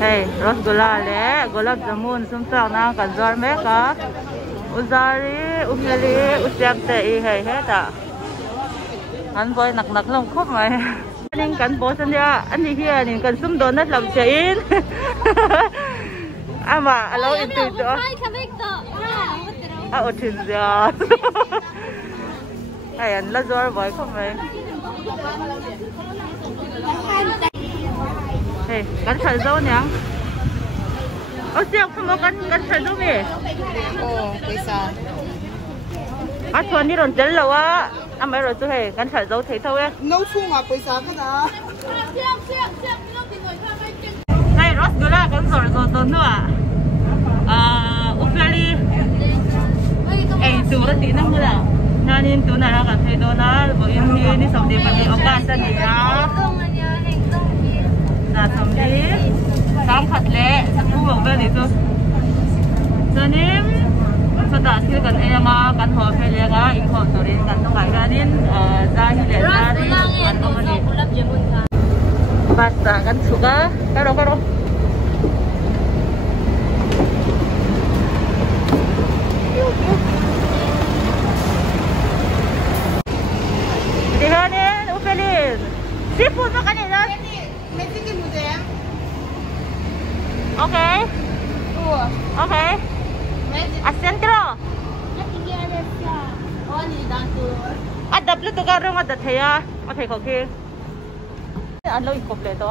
Hey, Rosgula le, gulab jamun sumsak na kanzor me ka. Uzari, umeli, usiam te I hey ta. Hắn voi nặc lòng khóc mày. Nên cắn bố sân ya, anh đi kia nên cần sum đón đất làm cháy. À mà, alo in từ đó. À, ở trên giờ. Hay anh là rồi với không mày. Hey, cắn sợi dâu nhá. Ơ siêu không có cắn sợi dâu mì. Ồ, bây giờ. À thuần đi đồn chân lâu á. Anh mấy rồi tôi hề cắn sợi dâu thấy thôi á. Nấu chung à bây giờ cái đó. Này Rosgula cắn sợi dâu tốn nữa à. Uphali. Ê, tù đó tí năng nữa nào. Nga nên tù này là cảm thấy đó là bởi em đi sống đi bằng cái ốc gà sân này á. Là sống đi sáng thật lẽ thật khu vực về đi thôi cho nên sau đó khi cần em cần hỏi phải lẽ cái in hỏi tôi đến cần tôi cái ra đến ra như lẽ ra đi cần tôi đi basta kan suka karo di hanin upelin seafood mo kanina. Okay. Okay. Asentro. Ada blu tu karong ada thaya. Okay, okay. Ano i-complete to?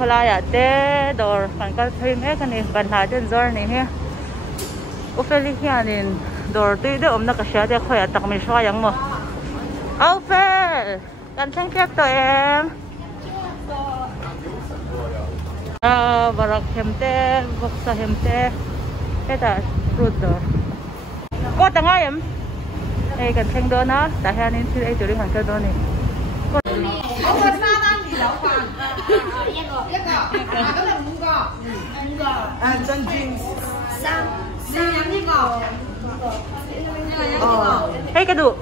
Kala ya te dor kan ka thim he kan ni ban ha den zor ni he. Ufeli hianin dor tu de om na ka sha de khoya tak mi shwa yang mo. Aufel. Kan thang kep to em. Barak hemte, boksa hemte, eta fruit do. Có tầng ai em? Đây cần thanh đó nó, tại hai nên chơi chỗ đi hàng cái đó này. Chân jeans. Hey cái đủ.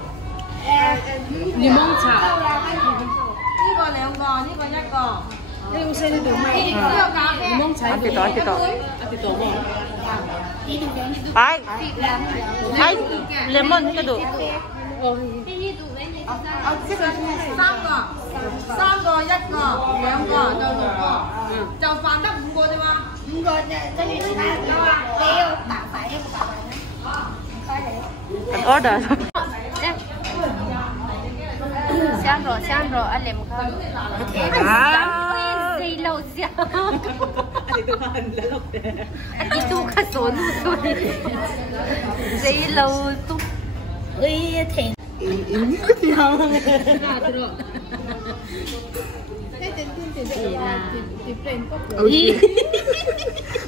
Limon trà. Ní có 2個，呢個1個。你用細啲度咩？呢個咖啡。檸檬茶。Ăn cái đó. Cái đó冇。Ai, lemon cái đủ.即係3個，3個1個2個就6個，就飯得5個啫嘛。5個啫，跟住其他人講話你要白飯一個白飯咧。唔該你。Anh order thôi. Xem rồi anh làm không? Dây lâu xem. Anh đi tu cả số luôn. Dây lâu tu. Ơi thèm. Cái gì hả?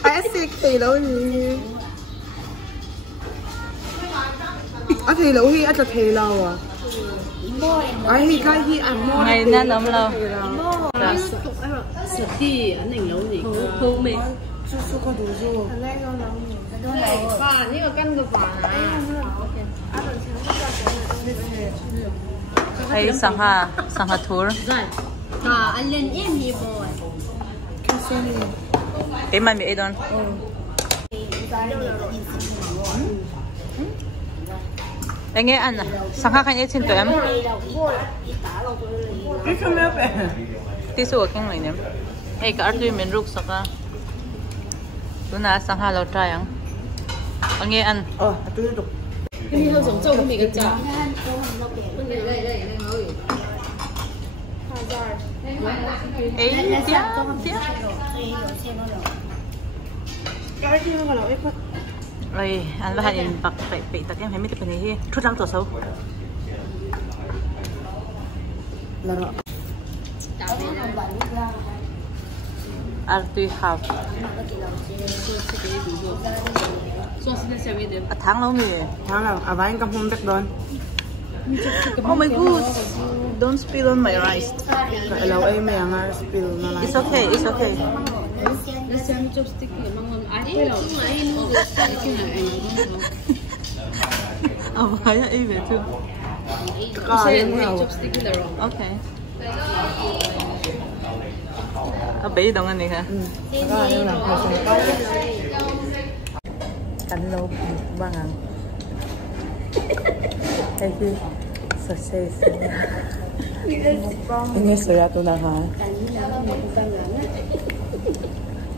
Ai xịt thì đâu nhỉ? Anh thì lâu hi anh chặt thì lâu à? Ai hi cái hi ăn mua. Ngày nên nấm lâu. Sữa thì anh định nấu gì? Khô mệt. Su con đủ su. Và những cái căn của quả này. Hay sangha tour. Rồi. Anh lên em đi boy. Em mà bị đòn. Anh nghe ăn à? Sangha cái gì xin tụi em? Tí số cái này nè. Hey, cái arti mình rút sao cả? Tụi nó sangha lâu trai ăn. Anh nghe ăn. Tôi được. Cái gì hơi giống trâu cái gì cả. Ê, tiếc. Cái gì mà lâu ít quá. Rồi, anh là hình bạc bị tắc em hay mấy cái này chút răng tổ sâu. Là đó. Arti half. Tháng lâu mì. Tháng nào? À vài cầm không biết đón. Oh my god! Don't spill on my rice. Lâu em mày ăn spill mà lại. It's okay, it's okay. Nó xem chopstick thì mang ngon. Ai đâu. Cái này À vậy à, em về chưa? Có em nào? chopstick in the wrong. Okay. nó bị đồng anh này hả cánh lô bằng ăn đây khi sợi xe ini saya tu nak hả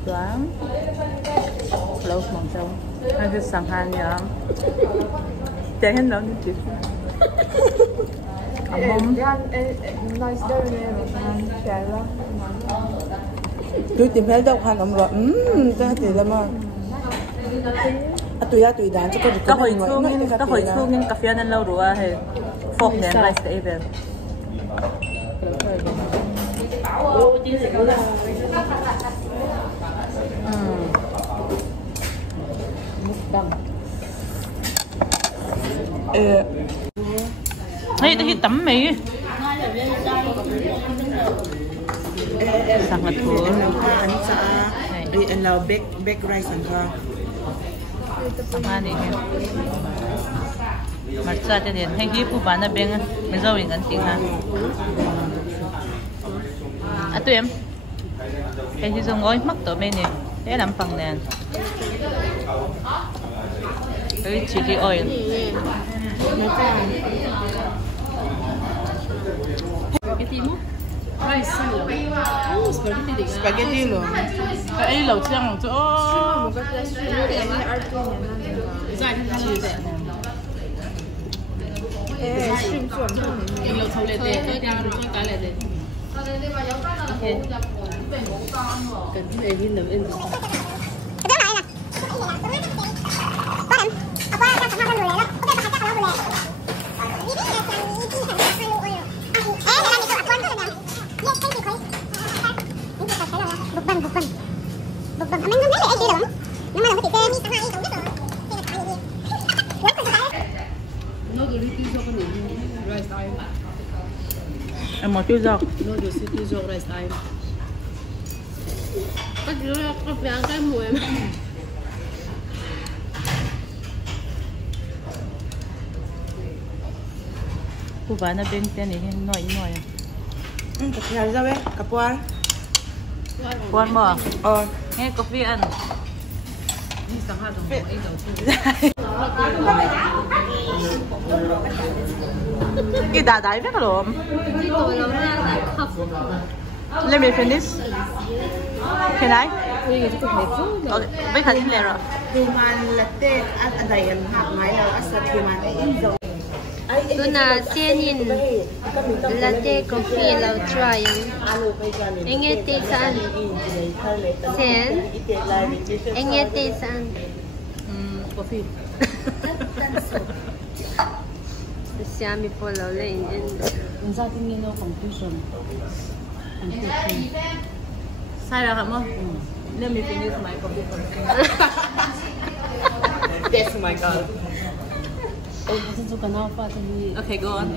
đoán lâu mong trông hai cái sẵn hàng nhở chạy hết đâu như chị tôi tìm thấy đâu hàng rồi cái gì là mà tùy đàn cho có hồi thương nhưng cà phê nên lâu rồi hay phộc nén lại sẽ về hay thì tắm mìสั่งละทัวร์อันเราเบกไรซ์สังค่ะประมาณนี้มาจัดจะเห็นให้ที่ผู้บ้านน่ะเบงไม่เจ้าอย่างนั้นจริงฮะอ่ะตัวเอ็มให้ที่ทรงก้อยมักตัวเมนี่ได้ลำปังแน่นเฮ้ยชิลลี่ออยล์spaghetti lo ấy lẩu chiang chỗ lẩu thầu lệ tệ cái đang cho cái lệ tệ cần cái gì nấu ăn em mau tiêu dọc nó được sự tiêu dầu rice time có chữ là có phải ăn cái mùi em cô bán ở bên tên này nói cà phê ra bé cà phê quan mà nghe cà phê ăn đi sang hai đồng ấy đầu cái đá đáy biết rồi let me finish can I okay bây giờ xin lỗi rồi Tuman latte at adayan hak ngayon asa tuman ay indo Tuna sianin latte coffee lau try yang engete saan sen engete saan coffee siami po lau le Ang sa ating yun confusion sai rồi hả mơ let me finish my coffee That's my god. okay go on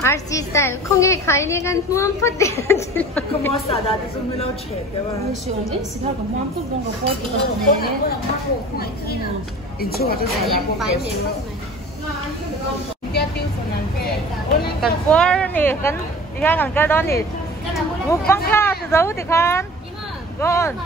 RC style kong에 가인이간 무한 퍼때 Como sa dati sumulaw check, diba? Inso ato sa lapo keso. cần qua nè cần đi ra cần cái đó nè một băng la từ dấu thì con go on